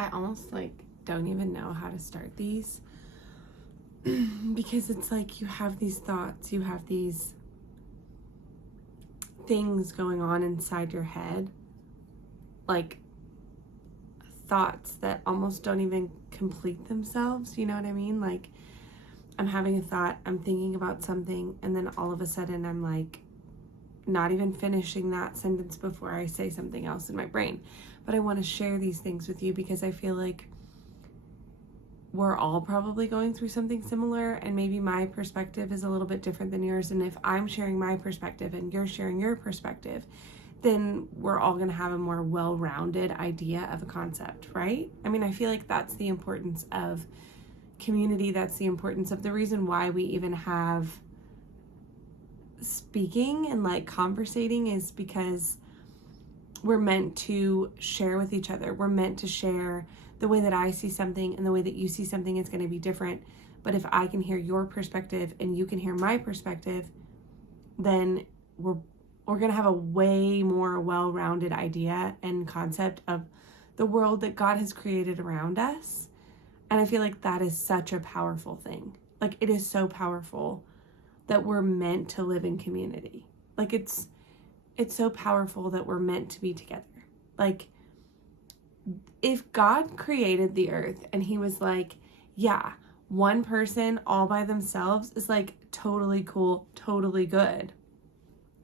I almost like don't even know how to start these because it's like you have these thoughts, you have these things going on inside your head, like thoughts that almost don't even complete themselves. You know what I mean? Like I'm having a thought, I'm thinking about something, and then all of a sudden I'm like not even finishing that sentence before I say something else in my brain. But I want to share these things with you because I feel like we're all probably going through something similar, and maybe my perspective is a little bit different than yours. And if I'm sharing my perspective and you're sharing your perspective, then we're all going to have a more well-rounded idea of a concept, right? I mean, I feel like that's the importance of community. That's the importance of the reason why we even have speaking and like conversating, is because we're meant to share with each other. We're meant to share the way that I see something, and the way that you see something is going to be different. But if I can hear your perspective and you can hear my perspective, then we're going to have a way more well-rounded idea and concept of the world that God has created around us. And I feel like that is such a powerful thing. Like it is so powerful that we're meant to live in community. Like it's so powerful that we're meant to be together. Like if God created the earth and he was like, yeah, one person all by themselves is like totally cool, totally good.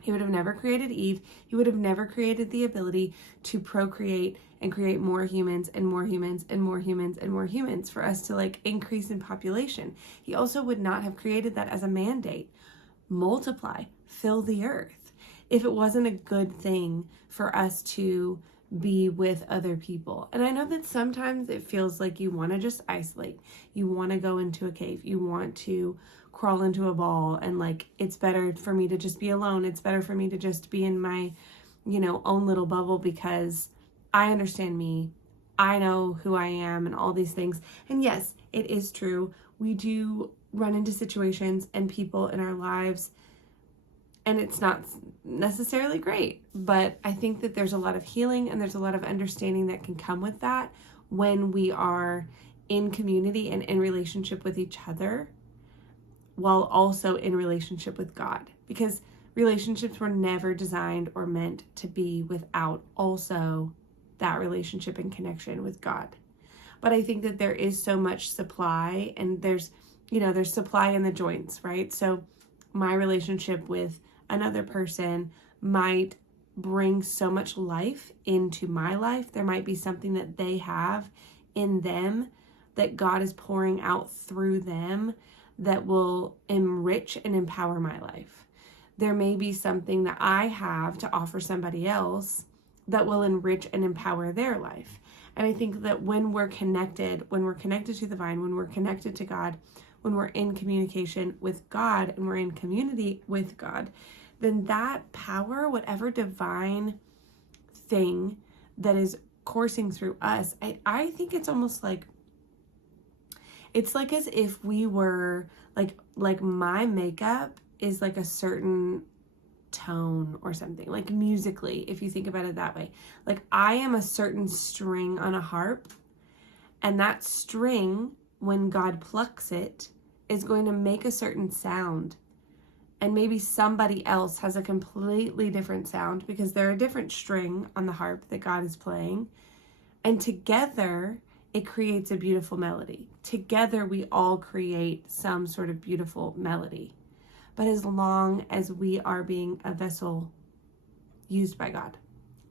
He would have never created Eve. He would have never created the ability to procreate and create more humans and more humans and more humans and more humans for us to like increase in population. He also would not have created that as a mandate. Multiply, fill the earth. If it wasn't a good thing for us to be with other people. And I know that sometimes it feels like you want to just isolate. You want to go into a cave. You want to crawl into a ball, and like it's better for me to just be alone. It's better for me to just be in my, own little bubble because I understand me. I know who I am and all these things. And yes, it is true. We do run into situations and people in our lives, and it's not necessarily great, but I think that there's a lot of healing and there's a lot of understanding that can come with that when we are in community and in relationship with each other, while also in relationship with God. Because relationships were never designed or meant to be without also that relationship and connection with God. But I think that there is so much supply, and there's supply in the joints, right? So my relationship with another person might bring so much life into my life. There might be something that they have in them that God is pouring out through them that will enrich and empower my life. There may be something that I have to offer somebody else that will enrich and empower their life. And I think that when we're connected to the vine, when we're connected to God, when we're in communication with God and we're in community with God, then that power, whatever divine thing that is coursing through us, I think it's almost like, it's like as if we were like my makeup is like a certain tone or something, like musically, if you think about it that way. Like I am a certain string on a harp, and that string, when God plucks it, is going to make a certain sound. And maybe somebody else has a completely different sound because they're a different string on the harp that God is playing. And together, it creates a beautiful melody. Together, we all create some sort of beautiful melody. But as long as we are being a vessel used by God,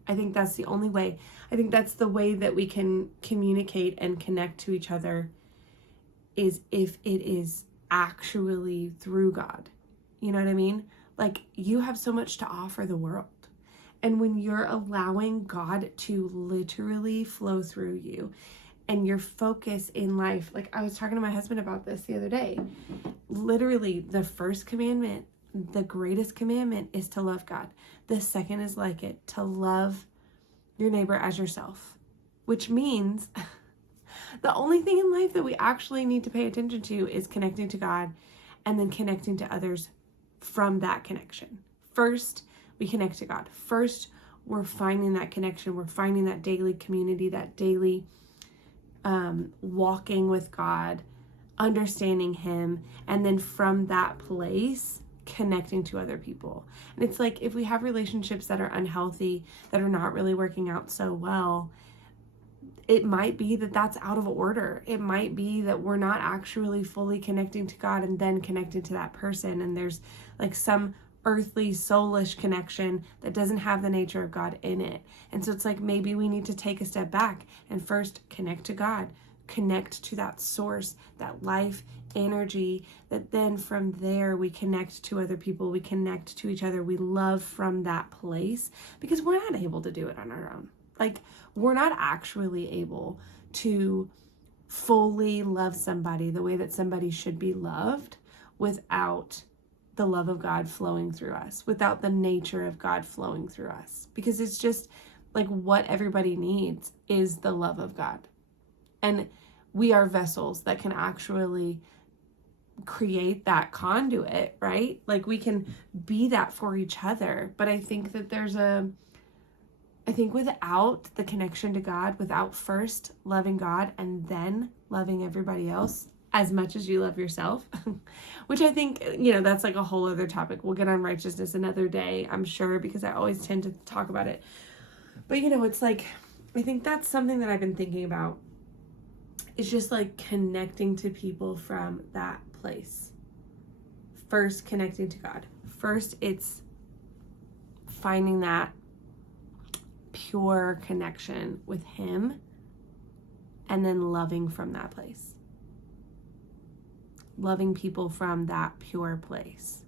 I think that's the only way. I think that's the way that we can communicate and connect to each other, is if it is actually through God. You know what I mean? Like you have so much to offer the world. And when you're allowing God to literally flow through you, and your focus in life, like I was talking to my husband about this the other day, literally the first commandment, the greatest commandment, is to love God. The second is like it, to love your neighbor as yourself, which means the only thing in life that we actually need to pay attention to is connecting to God and then connecting to others from that connection. First, we connect to God. First, we're finding that connection. We're finding that daily community, that daily walking with God, understanding him, and then from that place connecting to other people. And it's like, if we have relationships that are unhealthy, that are not really working out so well, it might be that that's out of order. It might be that we're not actually fully connecting to God and then connecting to that person, and there's like some earthly soulish connection that doesn't have the nature of God in it. And so it's like, maybe we need to take a step back and first connect to God, connect to that source, that life energy, that then from there we connect to other people, we connect to each other, we love from that place, because we're not able to do it on our own. Like, we're not actually able to fully love somebody the way that somebody should be loved without the love of God flowing through us, without the nature of God flowing through us. Because it's just like, what everybody needs is the love of God. And we are vessels that can actually create that conduit, right? Like, we can be that for each other. But I think that I think without the connection to God, without first loving God and then loving everybody else as much as you love yourself, which I think, that's like a whole other topic. We'll get on righteousness another day, I'm sure, because I always tend to talk about it. But, it's like, I think that's something that I've been thinking about. It's just like connecting to people from that place. First, connecting to God. First, it's finding that pure connection with him, and then loving from that place. Loving people from that pure place.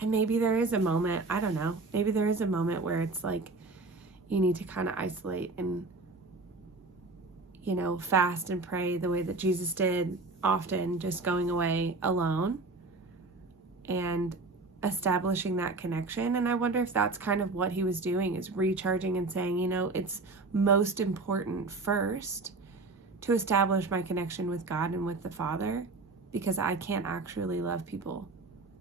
And maybe there is a moment, I don't know, maybe there is a moment where it's like you need to kind of isolate and, fast and pray the way that Jesus did, often just going away alone and establishing that connection. And I wonder if that's kind of what he was doing, is recharging and saying, it's most important first to establish my connection with God and with the Father, because I can't actually love people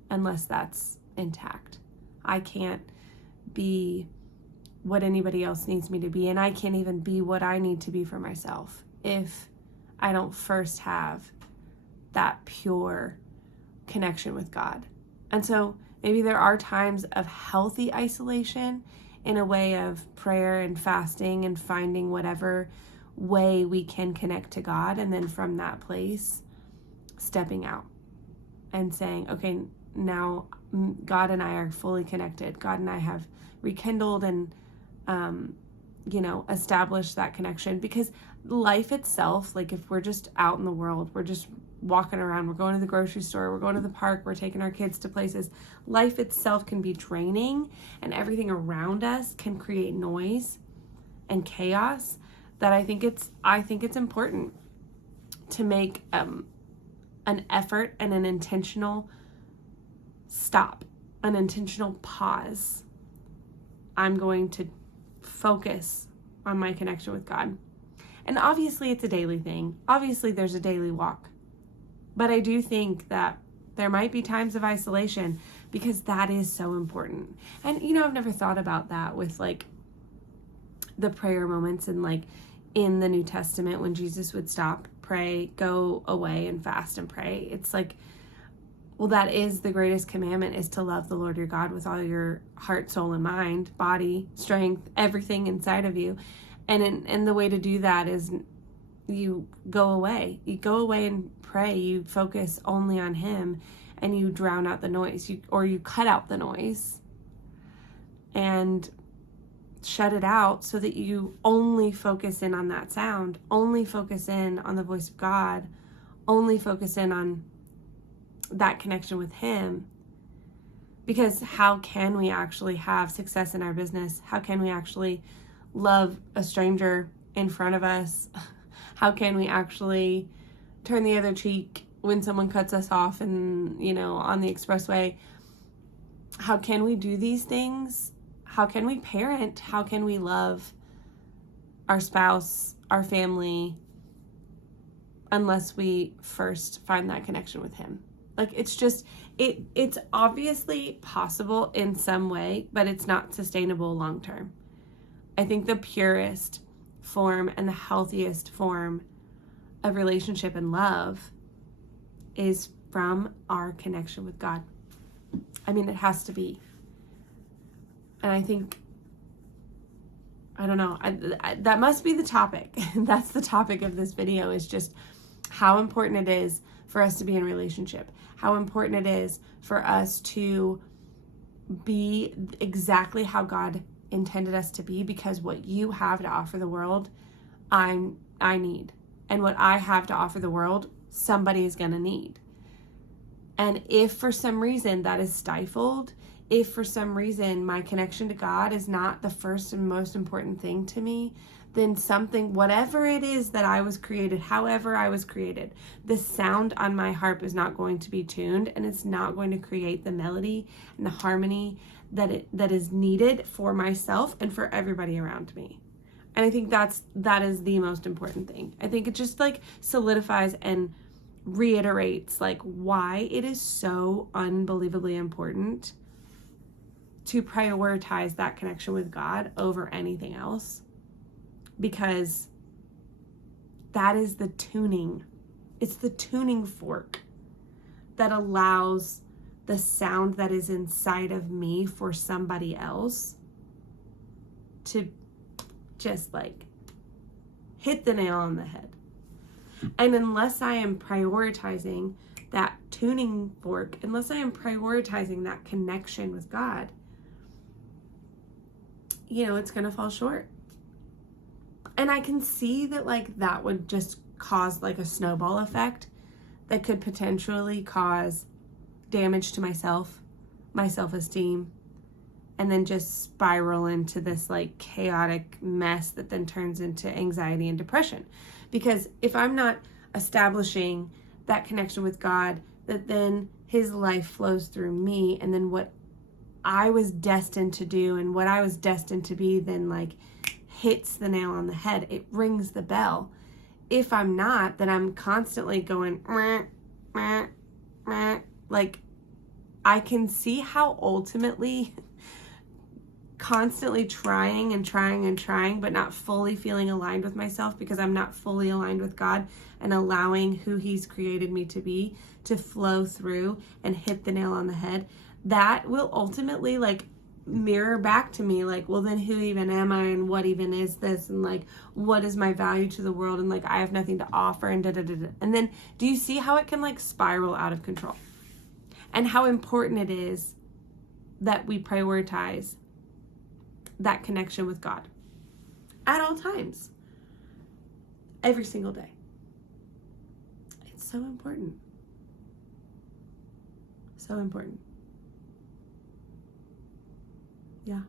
unless that's intact. I can't be what anybody else needs me to be, and I can't even be what I need to be for myself if I don't first have that pure connection with God. And so maybe there are times of healthy isolation in a way of prayer and fasting and finding whatever way we can connect to God, and then from that place stepping out and saying, okay, now God and I are fully connected. God and I have rekindled and established that connection. Because life itself, like, if we're just out in the world, we're just walking around, we're going to the grocery store, we're going to the park, we're taking our kids to places, life itself can be draining, and everything around us can create noise and chaos, that I think it's important to make an effort and an intentional stop, an intentional pause. I'm going to focus on my connection with God. And obviously it's a daily thing. Obviously there's a daily walk. But I do think that there might be times of isolation, because that is so important. And, I've never thought about that with like the prayer moments and like in the New Testament when Jesus would stop, pray, go away and fast and pray. It's like, well, that is the greatest commandment, is to love the Lord your God with all your heart, soul, and mind, body, strength, everything inside of you. And the way to do that is you go away. You go away and pray. You focus only on him, and you drown out the noise, or you cut out the noise and shut it out, so that you only focus in on that sound, only focus in on the voice of God, only focus in on that connection with him. Because how can we actually have success in our business? How can we actually love a stranger in front of us? How can we actually turn the other cheek when someone cuts us off and, on the expressway? How can we do these things? How can we parent? How can we love our spouse, our family, unless we first find that connection with him? Like, it's just, it's obviously possible in some way, but it's not sustainable long term. I think the purest form and the healthiest form of relationship and love is from our connection with God. I mean, it has to be. And I think, I don't know, that must be the topic. That's the topic of this video, is just how important it is for us to be in relationship, how important it is for us to be exactly how God intended us to be, because what you have to offer the world, I need. And what I have to offer the world, somebody is going to need. And if for some reason that is stifled, if for some reason my connection to God is not the first and most important thing to me, then something, whatever it is that I was created, however I was created, the sound on my harp is not going to be tuned, and it's not going to create the melody and the harmony that is needed for myself and for everybody around me. And I think that is the most important thing. I think it just like solidifies and reiterates like why it is so unbelievably important to prioritize that connection with God over anything else, because that is the tuning. It's the tuning fork that allows the sound that is inside of me for somebody else to just like hit the nail on the head. And unless I am prioritizing that tuning fork, unless I am prioritizing that connection with God, it's going to fall short. And I can see that like that would just cause like a snowball effect that could potentially cause damage to myself, my self-esteem, and then just spiral into this like chaotic mess that then turns into anxiety and depression. Because if I'm not establishing that connection with God, that then his life flows through me, and then what I was destined to do and what I was destined to be then like hits the nail on the head. It rings the bell. If I'm not, then I'm constantly going, meh, meh, meh. Like, I can see how ultimately constantly trying, but not fully feeling aligned with myself, because I'm not fully aligned with God and allowing who he's created me to be to flow through and hit the nail on the head. That will ultimately like mirror back to me like, well, then who even am I, and what even is this, and like what is my value to the world, and like I have nothing to offer, and and then do you see how it can like spiral out of control, and how important it is that we prioritize that connection with God at all times, every single day. It's so important. So important. Yeah.